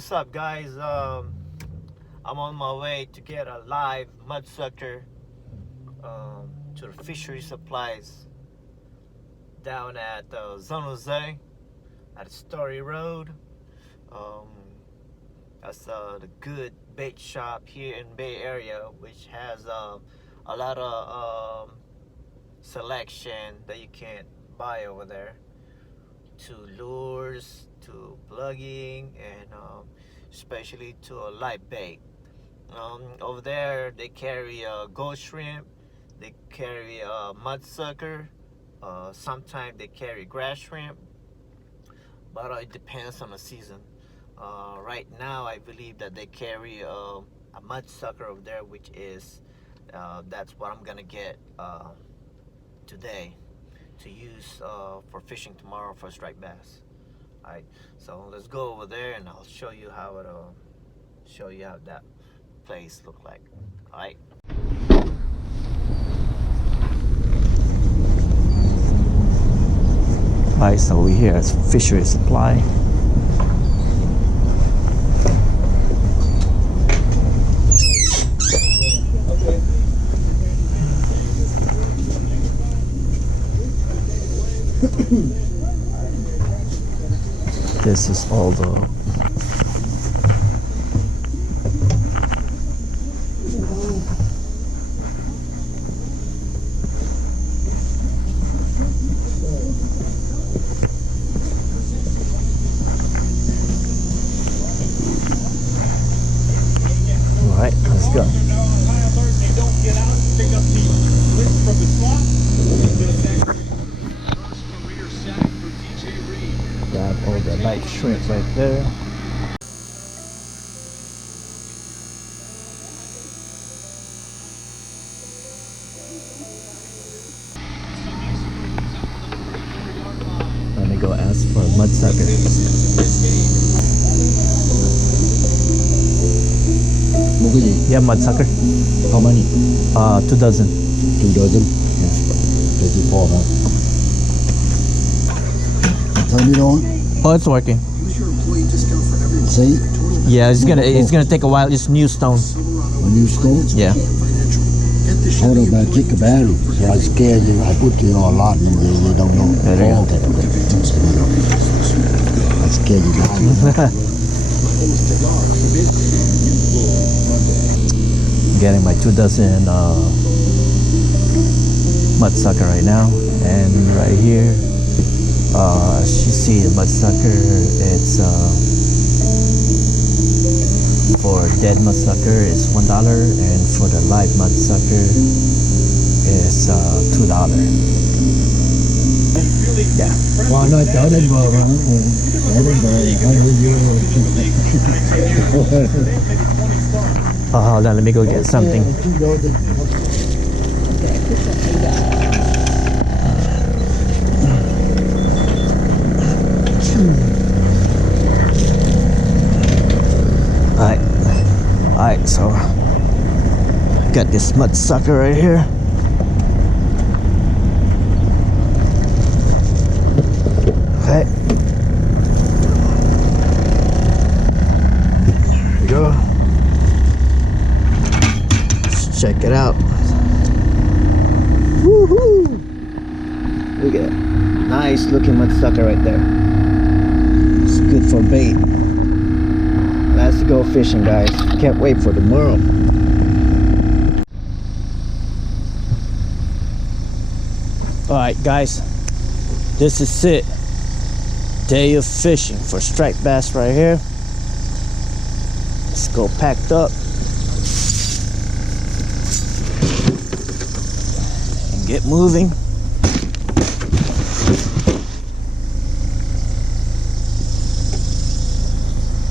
what's up, guys? I'm on my way to get a live mudsucker to the fishery supplies down at San Jose at Story Road. That's the good bait shop here in Bay Area, which has a lot of selection that you can buy over there, to lures, to plugging, and especially to a live bait. Over there they carry gold shrimp, they carry mudsucker, sometimes they carry grass shrimp, but it depends on the season. Right now I believe that they carry a mudsucker over there, which is that's what I'm gonna get today to use for fishing tomorrow for striped bass. Alright, so let's go over there and I'll show you how that place look like. Alright. Alright, so we're here at Fishery Supply. This is all the Alright, let's go. Got all the light shrimp right there. Let me go ask for a mudsucker. Yeah, mudsucker. How many? 2 dozen. 2 dozen? Yes. 34, huh? Turn it on. Oh, it's working. Use your employee discount for everyone. See? Yeah, it's gonna take a while. It's new stone. A new stone? Yeah. Hold on, man. Check the battery. See, I scared you. I put you on a lot and you don't know. There you go. Okay. I scared you guys. Getting my 2 dozen mudsucker right now, and right here, as you see, the mudsucker, it's for dead mudsucker it's $1, and for the live mudsucker it's $2. Yeah. Well, no, trở đến bờ mà. Trở đến bờ, Hold on, let me go get something. Alright, so got this mudsucker right here. Okay. There we go. Let's check it out. Woohoo! Look at that. Nice looking mudsucker right there. It's good for bait. Let's go fishing, guys. Can't wait for tomorrow. Alright, guys. This is it. Day of fishing for striped bass right here. Let's go packed up and get moving.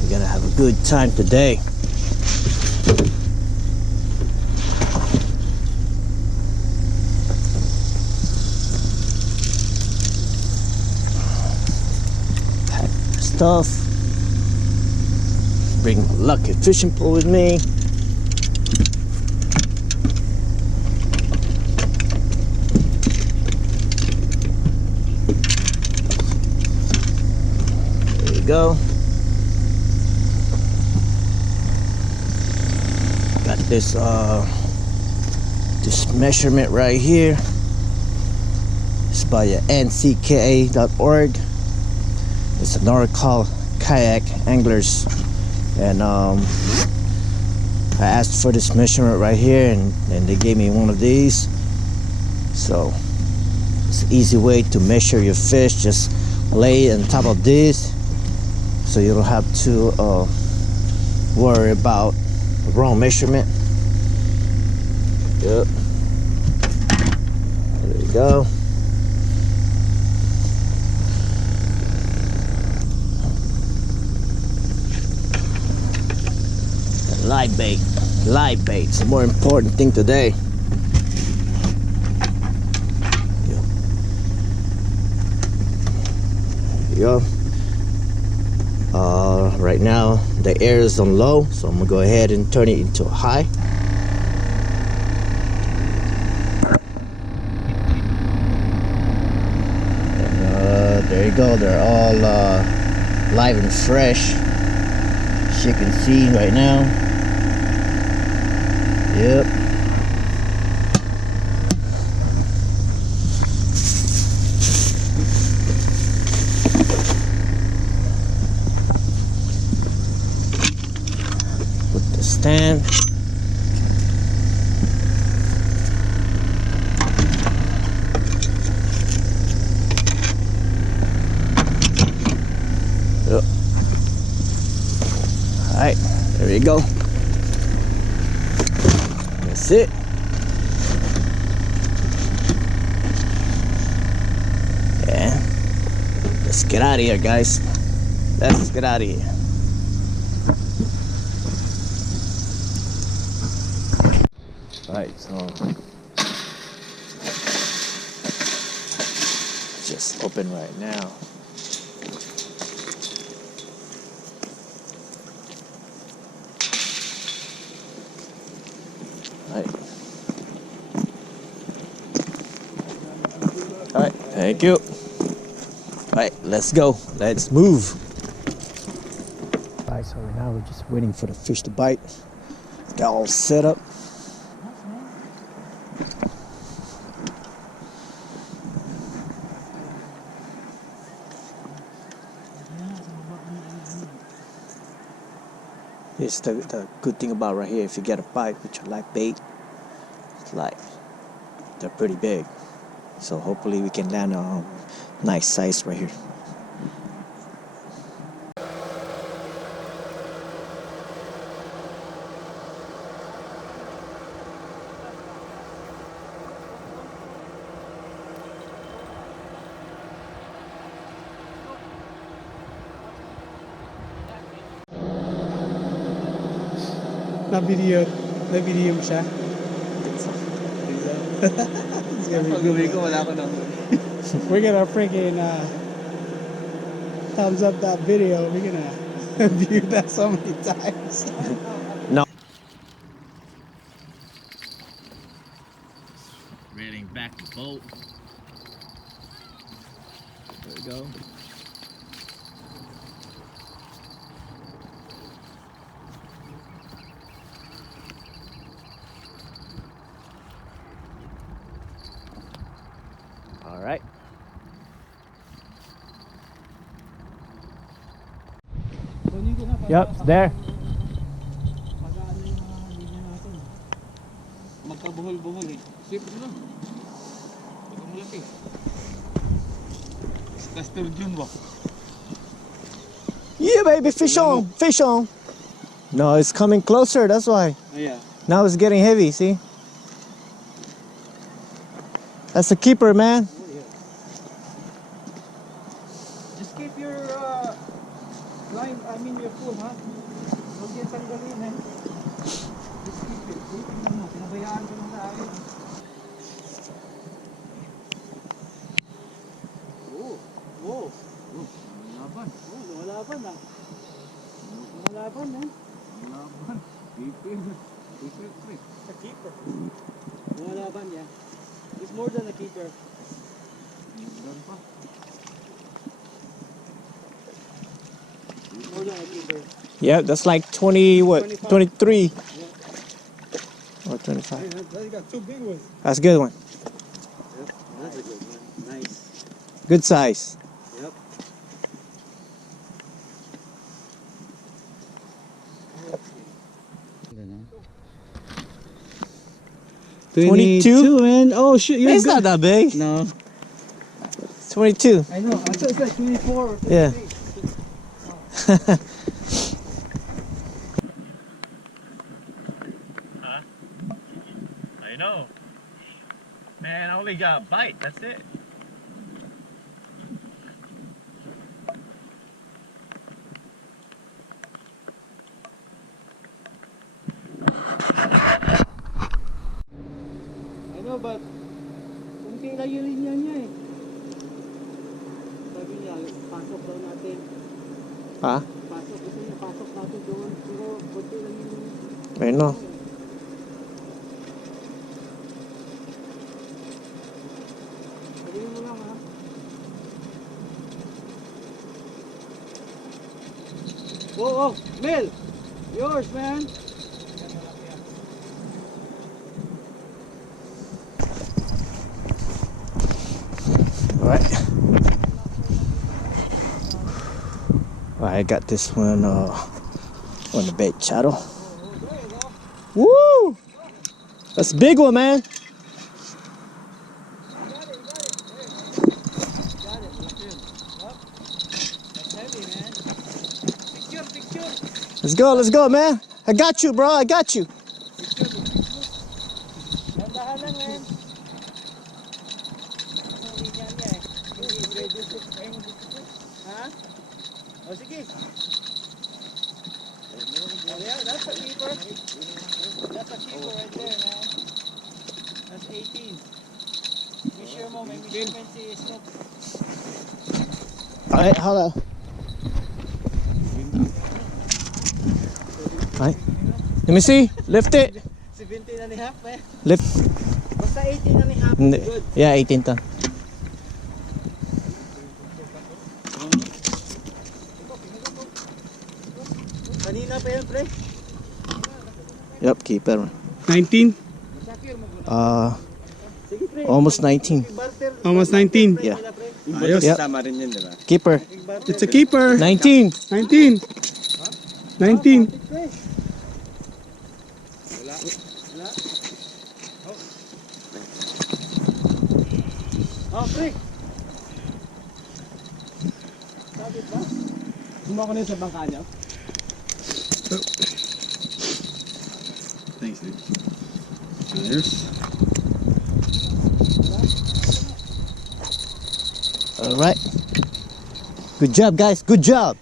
We're gonna have a good time today. Pack stuff. Bring my lucky fishing pole with me. There you go. this measurement right here. It's by ncka.org. It's a Norcal kayak anglers, and I asked for this measurement right here, and they gave me one of these. So it's an easy way to measure your fish. Just lay it on top of this, so you don't have to worry about the wrong measurement. Yep. There you go. Live bait. Live bait. It's the more important thing today. Yep. There you go. Right now the air is on low, so I'm gonna go ahead and turn it into a high. And, there you go. They're all live and fresh, as you can see right now. Yep. Put the stand. Yep. All right, there you go. That's it. Yeah. Let's get out of here, guys. Let's get out of here. Alright, so just open right now. Alright, thank you. Alright, let's go. Let's move. Alright, so right now we're just waiting for the fish to bite. Got all set up. It's the good thing about right here, if you get a bite with your live bait, it's like they're pretty big. So hopefully we can land a nice size right here. Na-video mo siya. It's gonna be good. We're gonna freaking thumbs up that video. We're gonna view that so many times. No. Reeling back the boat. There we go. All right. Yep, there. Magkabuhol-buhol eh. Sip mo lang. Magkamulaki. Sturgeon ba? Yeah, baby, fish on, fish on. No, it's coming closer, that's why. Oh, yeah. Now it's getting heavy, see? That's a keeper, man. Oh, yeah. Just keep your line, your phone, ha? Huwag yan tanggalin, eh. Just keep it. Tingnan mo, pinabayaan ko lang sa akin. Oh, lumalaban. Oh, lumalaban, ah. Lumalaban, eh. Lumalaban. Keeper. A keeper. Lumalaban, yeah. It's more than a keeper. More than a keeper. Yeah, that's like 20, what, 23. Yeah. Or 25. Hey, you got two big ones. That's a good one. Yep, that's a good one. Nice. Good size. Yep. 22? man. Oh shit, you're It's good. not that big. No. 22. I know. I thought it said 24 or 28. Yeah. I know. Man, I only got a bite. That's it. I know, but kunti lang yung linya niya eh. Sabi niya, pasok daw natin. Ha? Pasok, gusto niya pasok natin doon. Pero kunti lang yung... I know. Sabihin mo lang ha. Oh, Mel! Yours, man! Alright. I got this one on the Bait Shuttle. Woo! That's a big one, man. Let's go, man. I got you, bro. I got you. Oh, sige. Yeah, that's a keeper. That's a keeper right there, man. That's 18. Measure mo, may measurement si Snoop. Alright, hold on. Alright. Let me see. Lift it. 17 and a half, man. Lift. Basta 18 and a half. Hindi. Good. Yeah, 18 ton. Kanina pa yan, pre. Yep, keeper. 19? Sige, pre. Almost 19. Barter. Almost 19. Yeah. Ayos. Yep. Keeper. It's a keeper. 19. 19. 19. Oh, pre. Kumako na sa bangka niya. Thanks, dude. Ayos. Alright. Good job, guys. Good job.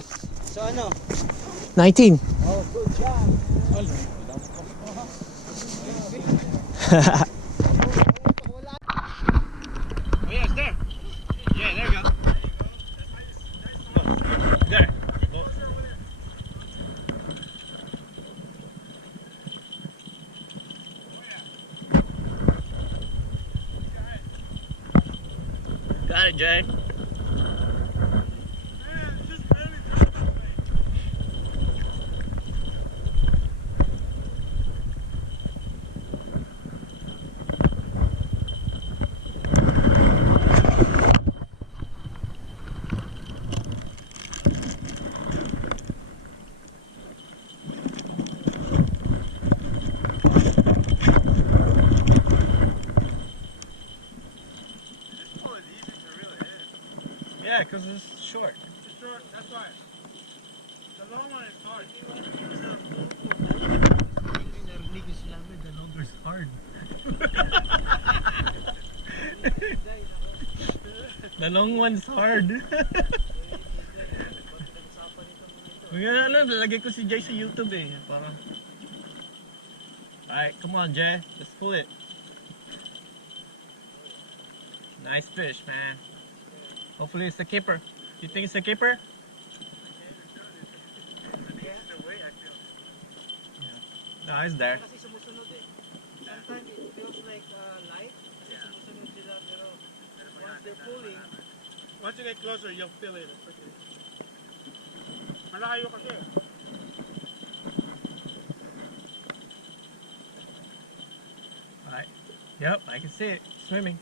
So ano? 19. Oh, good job. Oh yeah, it's there. Yeah, there you go. There. Got it, Jay. Yeah, because it's short. It's short, that's why. The long one is hard. The longer is hard. The long one's hard. Kaya lalagay ko si Jay sa YouTube eh. Para... Alright, come on Jay. Let's pull it. Nice fish, man. Hopefully it's the keeper. You think it's the keeper? No, it's there. Kasi sumusunod eh. Sometimes it feels like light. Kasi sumusunod sila pero once they're pulling, Once you get closer, you'll feel it. Malayo kasi. Yep, I can see it. Swimming.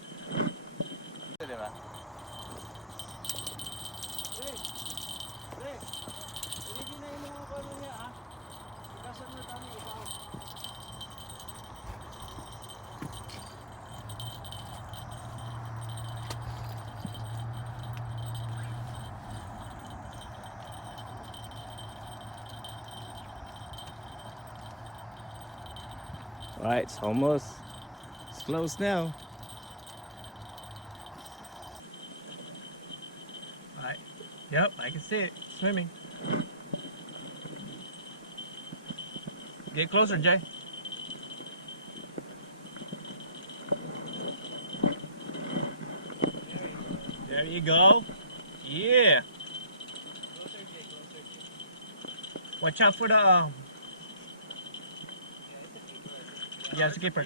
All right, it's almost. It's close now. Alright. Yep, I can see it. Swimming. Get closer, Jay. There you go. Yeah. Watch out for the. Yeah, it's a keeper.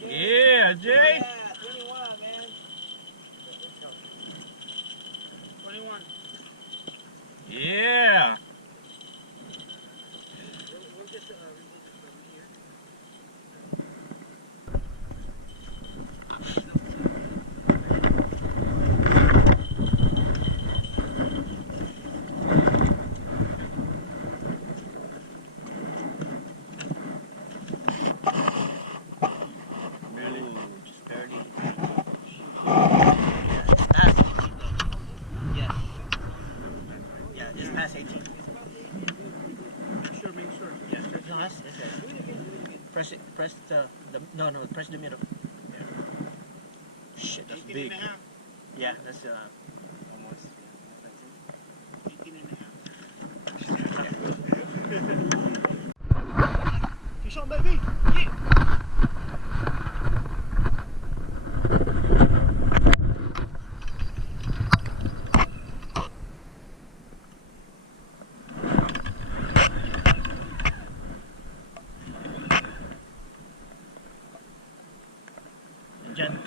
Yeah, Jay. 21, man. 21. Yeah. We'll just remove it from here. Just barely. Past 18 though. Yeah. Yeah, just past 18. Make sure. Yeah. No, that's it. Press it. Press the no. Press the middle. Yeah. Shit, that's 18 big. and a half. Yeah, that's almost. 18 and a half. Fish on, baby. Yeah. Jen.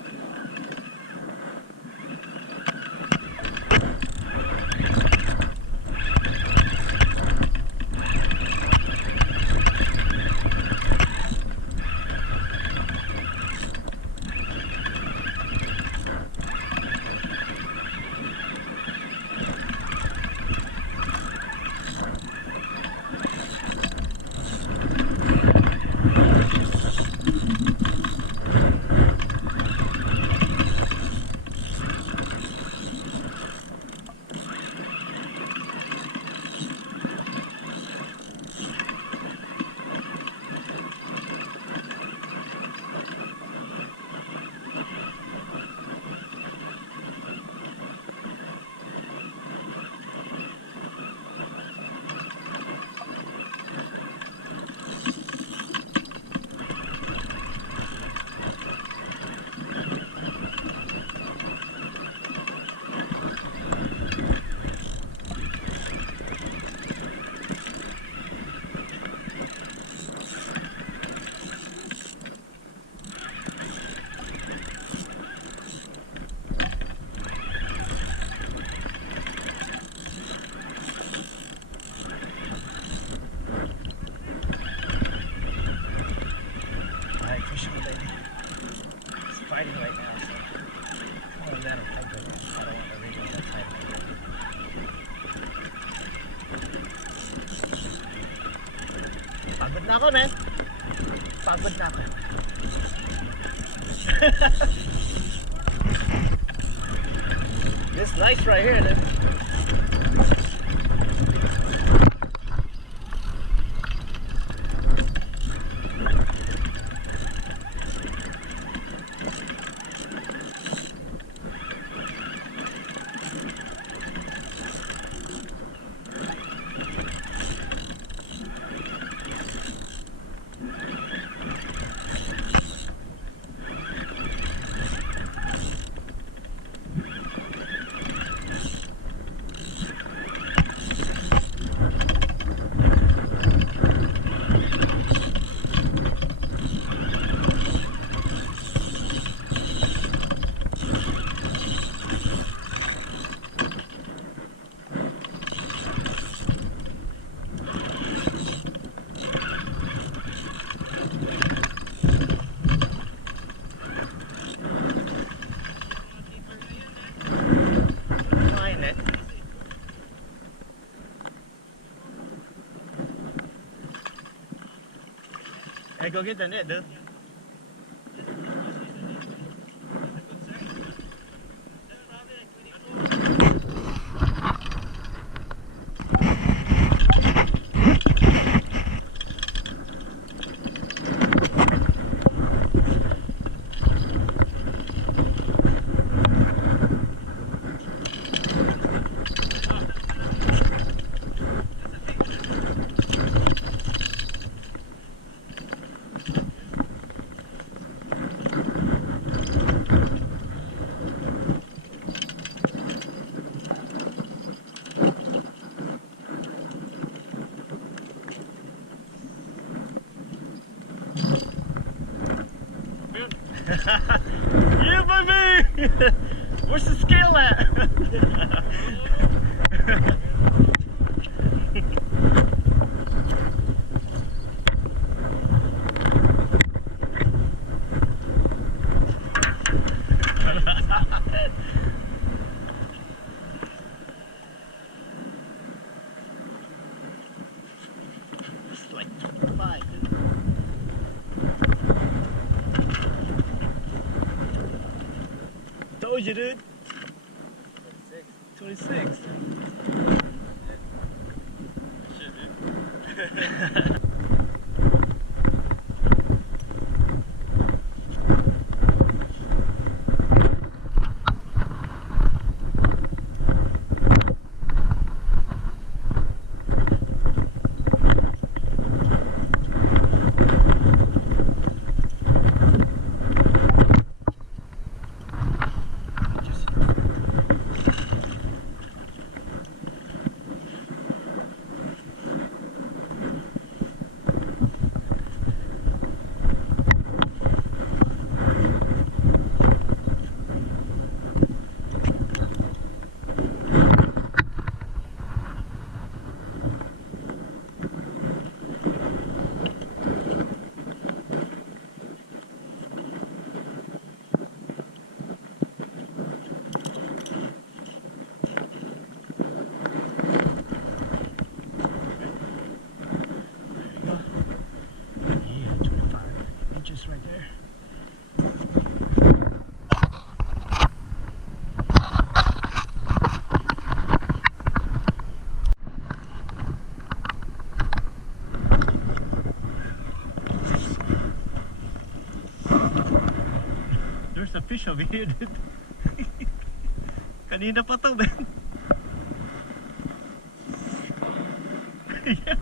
Alright, fish on, baby. It's fighting right now, so. Oh, you gotta fight with it. I don't want to ring on that side. Pagod na ako, man. Pagod na ako. This nice right here, then. Hey, go get the net, dude. Yeah, baby! Where's the scale at? It's like 25, dude. Told you, dude. 26. 26. Shit, dude. Just right there. There's a fish over here, dude. Kanina pa to, man. Yeah.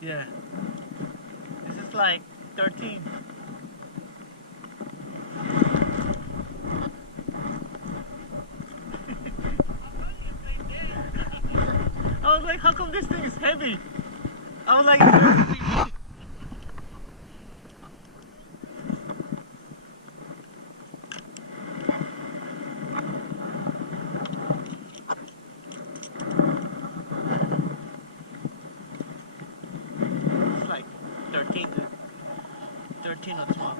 Yeah. This is like 13. I was like, how come this thing is heavy? I was like, it's like 13, dude. 13 or 12.